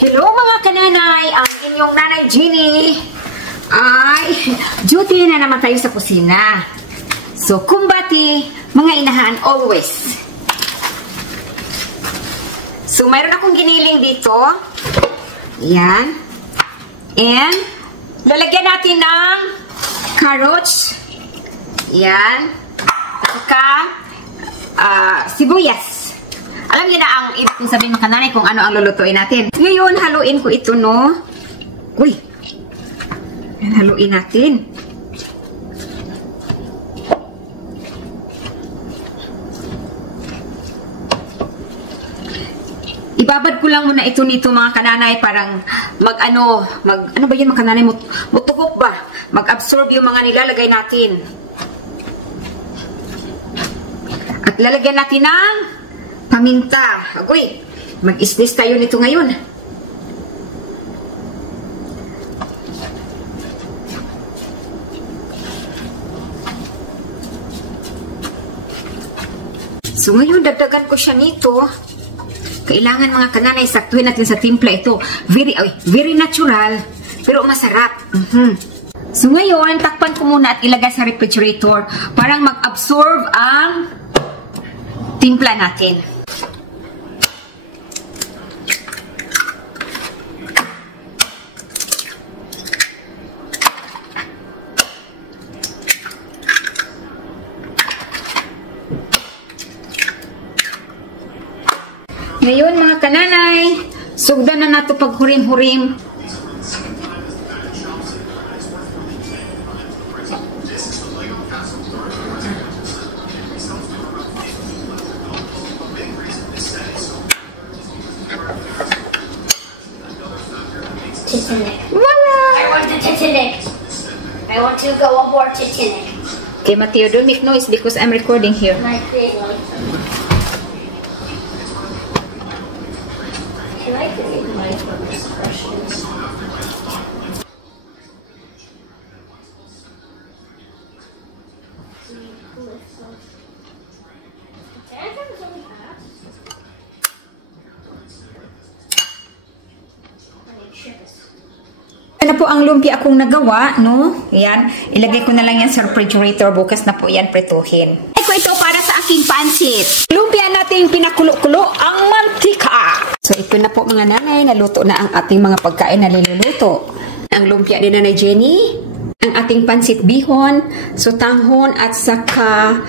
Hello mga kananay! Ang inyong nanay Jeannie ay duty na naman tayo sa kusina. So, kumbati, mga inahan always. So, mayroon akong giniling dito. Yan. And, lalagyan natin ng carrots. Yan. At saka, sibuyas. Alam niyo na ang ibig kong sabihin mga kananay kung ano ang lulutuin natin. Ngayon, haluin ko ito, no? Uy! Yan, haluin natin. Ibabad ko lang muna ito nito mga kananay, parang ano ba yun mga kananay? Mutugok ba? Mag-absorb yung mga nilalagay natin. At lalagyan natin ng paminta. Agoy, mag-islis tayo nito ngayon. So ngayon, dagdagan ko siya nito. Kailangan mga kananay, saktuhin natin sa timpla ito. Very natural, pero masarap. So ngayon, takpan ko muna at ilagay sa refrigerator parang mag-absorb ang timpla natin. Ngayon mga kananay, sugdan na nato pag hurim-hurim. Titanic. Wala! I want the Titanic. I want to go aboard Titanic. Okay, Mateo, don't make noise because I'm recording here. My thing. Can I create my expressions? Ano po ang lumpia akong nagawa, no? Ayan, ilagay ko na lang yan sa refrigerator. Bukas na po yan pretuhin. Eko ito para sa aking pansit. Lumpia natin pinakulo-kulo ang mantika. So ito na po mga nanay, naluto na ang ating mga pagkain na niluluto. Ang lumpia din Nanay Jenny, ang ating pansit bihon, sotanghon at saka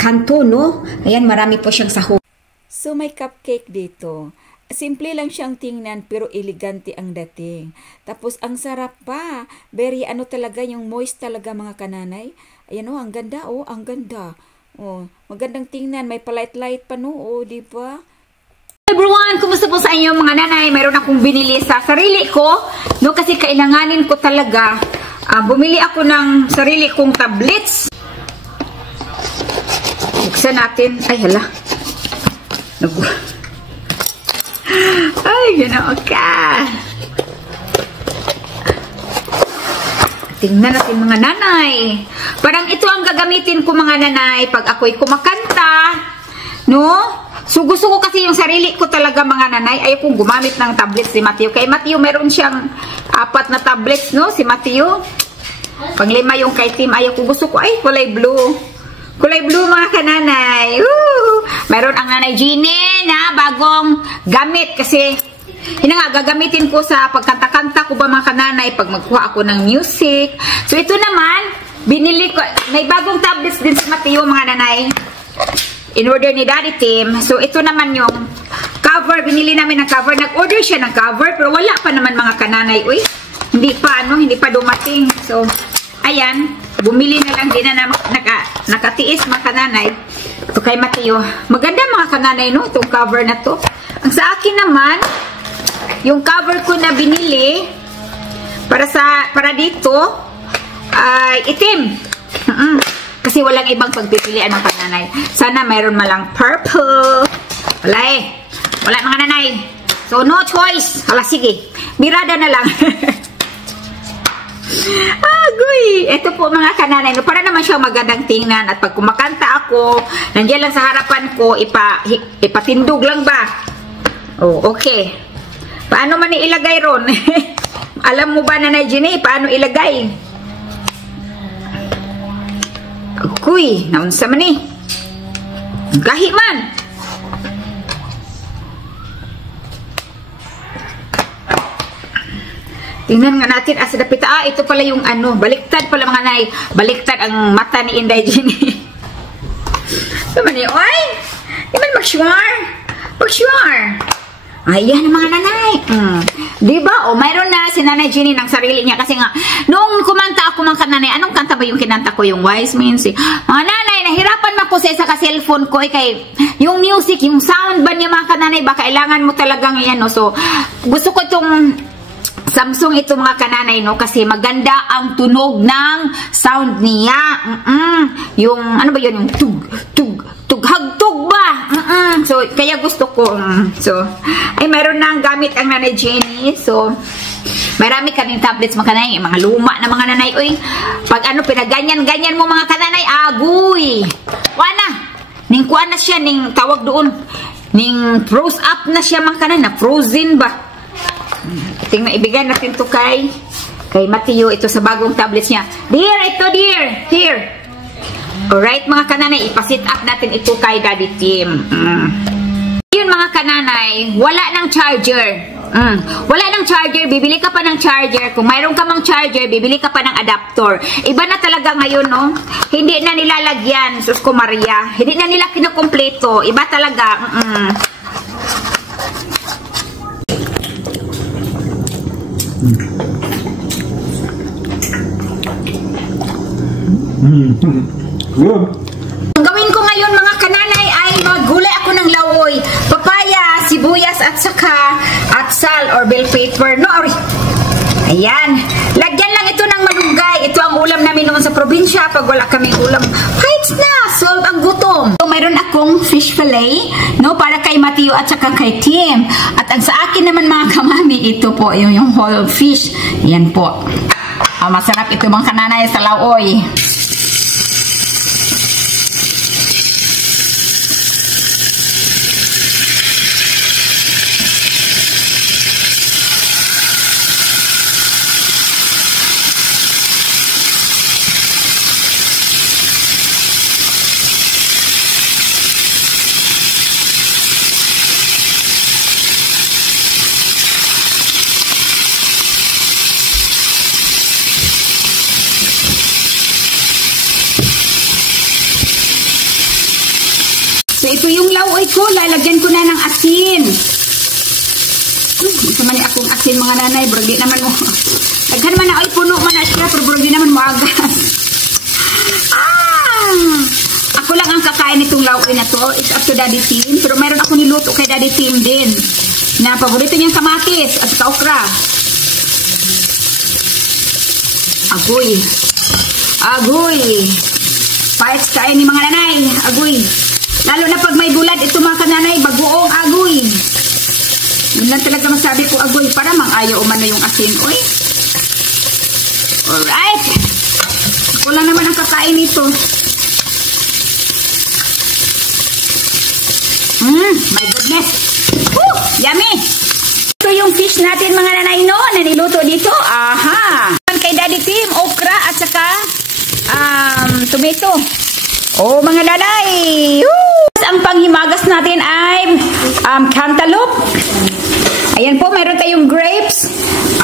kanto, no? Ayan, marami po siyang sahog. So may cupcake dito. Simple lang siyang tingnan pero elegante ang dating. Tapos ang sarap pa. Very talaga yung moist talaga mga kananay. Ayan ang ganda ang ganda. Magandang tingnan, may palight-light pa di ba? Everyone, kumusta po sa inyo mga nanay? Mayroon akong binili sa sarili ko, no, kasi kailanganin ko talaga. Bumili ako ng sarili kong tablets. Buksan natin. Ay, hala. Ay, gano'n ka. Tingnan natin mga nanay. Parang ito ang gagamitin ko mga nanay pag ako'y kumakanta. No? So gusto ko kasi yung sarili ko talaga mga nanay. Ayaw kong gumamit ng tablets si Mateo. Kay Mateo meron siyang 4 na tablets, no? Si Mateo. Pang-5 yung kay Tim. Ayaw ko. Gusto ko ay kulay blue. Kulay blue mga kananay. Meron ang Nanay Jeannie na bagong gamit kasi gagamitin ko sa pagkanta-kanta ko ba mga kananay pag magkuha ako ng music. So ito naman, binili ko, may bagong tablets din si Mateo mga nanay. In order ni Daddy Tim. So ito naman yung cover, binili namin ng cover. Nag-order siya ng cover pero wala pa naman mga kananay. Uy, hindi pa dumating. So ayan, bumili na lang din na nakatiis mga kananay. Ito kay Mateo. Maganda mga kananay, no? Itong cover na to. Ang sa akin naman, yung cover ko na binili para dito ay itim. Kasi walang ibang pagpipilian ng kananay. Sana mayroon malang purple. Wala wala mga nanay. So no choice. Hala, sige. Birada na lang. Agoy! Ito po mga kananay, no, para naman siya magandang tingnan at pag kumakanta ako, nandiyan lang sa harapan ko, ipatindog lang ba? Oh, okay. Paano man ilagay ron? Alam mo ba, Nanay Jenny, paano ilagay? Kuy, naunsa man eh. Gahi man. Tingnan nga natin asa dapita. Ito pala yung ano, baliktad pala mga nay. Baliktad ang mata ni Inday Jenny. Naman eh, oy! Di man mag-sure. Mag-sure. Ayan mga nanay. Diba? O, mayroon na si Nanay Jenny ng sarili niya. Kasi nga, noong kumanta ako mga kananay, anong kanta ba yung kinanta ko? Yung Wise Men? Mga nanay, nahirapan man po sa cellphone ko. Kay, yung music, yung sound ba niya mga kananay, ba kailangan mo talagang yan. No? So, gusto ko itong Samsung ito mga kananay, no? Kasi maganda ang tunog ng sound niya. Yung, ano ba yun? Yung hagtug ba? So, kaya gusto ko. So, ay mayroon na ang gamit ang Nanay Jenny. So, marami kaming tablets mga kananay. Mga luma na mga nanay. Uy, pag ano, pinaganyan-ganyan mo mga kananay, agoy. Wana. Ning kuan na siya, ning tawag doon. Ning froze up na siya mga kananay. Na frozen ba? Tingnan, ibigay natin to kay Matthew. Ito sa bagong tablets niya. Dear, ito dear. Here. Alright mga kananay, ipasit up natin ito kay Daddy Tim. Yun mga kananay, wala ng charger. Wala ng charger, bibili ka pa ng charger. Kung mayroon ka mang charger, bibili ka pa ng adapter. Iba na talaga ngayon, no? Hindi na nilalagyan, sus ko Maria. Hindi na nila kinukumpleto. Iba talaga. Ang gawin ko ngayon mga kananay ay maggulay ako ng lawoy, papaya, sibuyas at saka atsal or bell pepper. No, ayan. Lagyan lang ito ng malunggay. Ito ang ulam namin noon sa probinsya pag wala kaming ulam. Heights na! Solve ang gutom. So, mayroon akong fish fillet, no, para kay Matthew at saka kay Tim. At ang sa akin naman mga kamami, ito po yung whole fish. Yan po. Masarap ito mga kananay sa lawoy. So, ito yung lawoy ko. Lalagyan ko na ng asin. Ito man akong asin mga nanay. Bro, di naman mo. Lagyan naman na, ay puno man na siya. Pero bro, di naman mo agas. Ako lang ang kakain itong lawoy na to. It's up to Daddy Tim. Pero meron ako niluto kay Daddy Tim din. Na paborito niyang kamatis at okra. Agoy. Agoy. Parts kain ni mga nanay. Agoy. Lalo na pag may bulad, ito mga kananay, bagoong agoy. Yun lang talaga masabi ko, agoy, para mang ayaw umano yung asin. Uy. Alright. Ako lang naman ang kakain nito. My goodness. Woo! Yummy! Ito yung fish natin mga nanay no, na niluto dito. Aha! Kay Daddy Tim, okra at saka tomato. Oh, mga nanay! Woo! Ang panghimagas natin ay cantaloupe. Ayan po, mayroon tayong grapes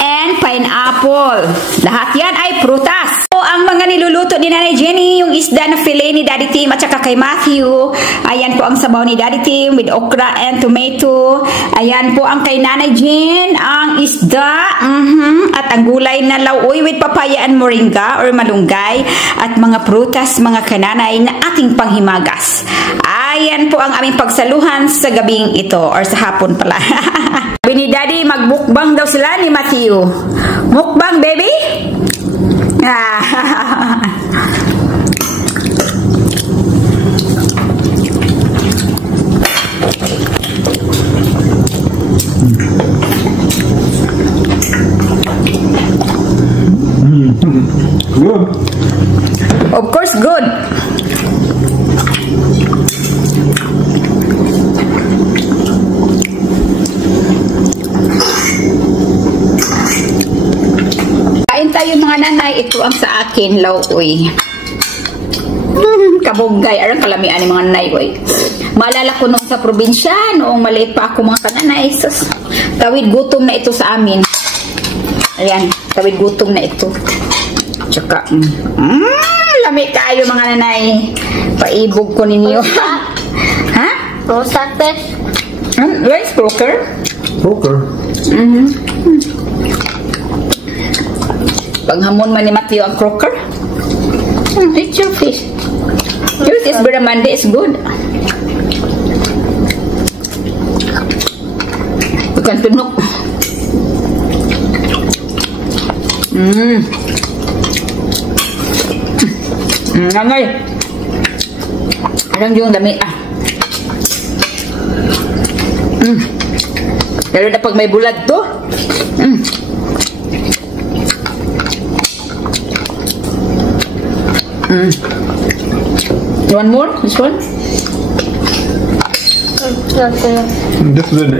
and pineapple. Lahat yan ay prutas. So, ang mga niluluto ni Nanay Jenny, yung isda na filet ni Daddy Tim at saka kay Matthew. Ayan po ang sabaw ni Daddy Tim with okra and tomato. Ayan po ang kay Nanay Jen, ang isda. At ang gulay na lawoy with papaya and moringa or malunggay. At mga prutas, mga kananay na ating panghimagas. Ayan po ang aming pagsaluhan sa gabing ito or sa hapon pala. Sabi ni Daddy, magbukbang daw sila ni Matthew. Mukbang, baby? Good. Of course, good. mga nanay, ito ang sa akin, lauoy. Kabunggay, arang kalamian ni mga nanay, oy. Maalala ko nung sa probinsya, noong maliit pa ako mga kananay, sus, tawid gutom na ito sa amin. Ayan, tawid gutom na ito. Tsaka, lami kayo mga nanay. Paibog ko ninyo. Ha? Rosa fish. Rice cooker? Poker. Paghamon man ni Matthew ang crocker. It's your fish. Yours is Baramande, is good. Bukan tunok. Nanay. Alam yung dami ah. Pero na pag may bulag to. You want more? This one? Nothing. This is an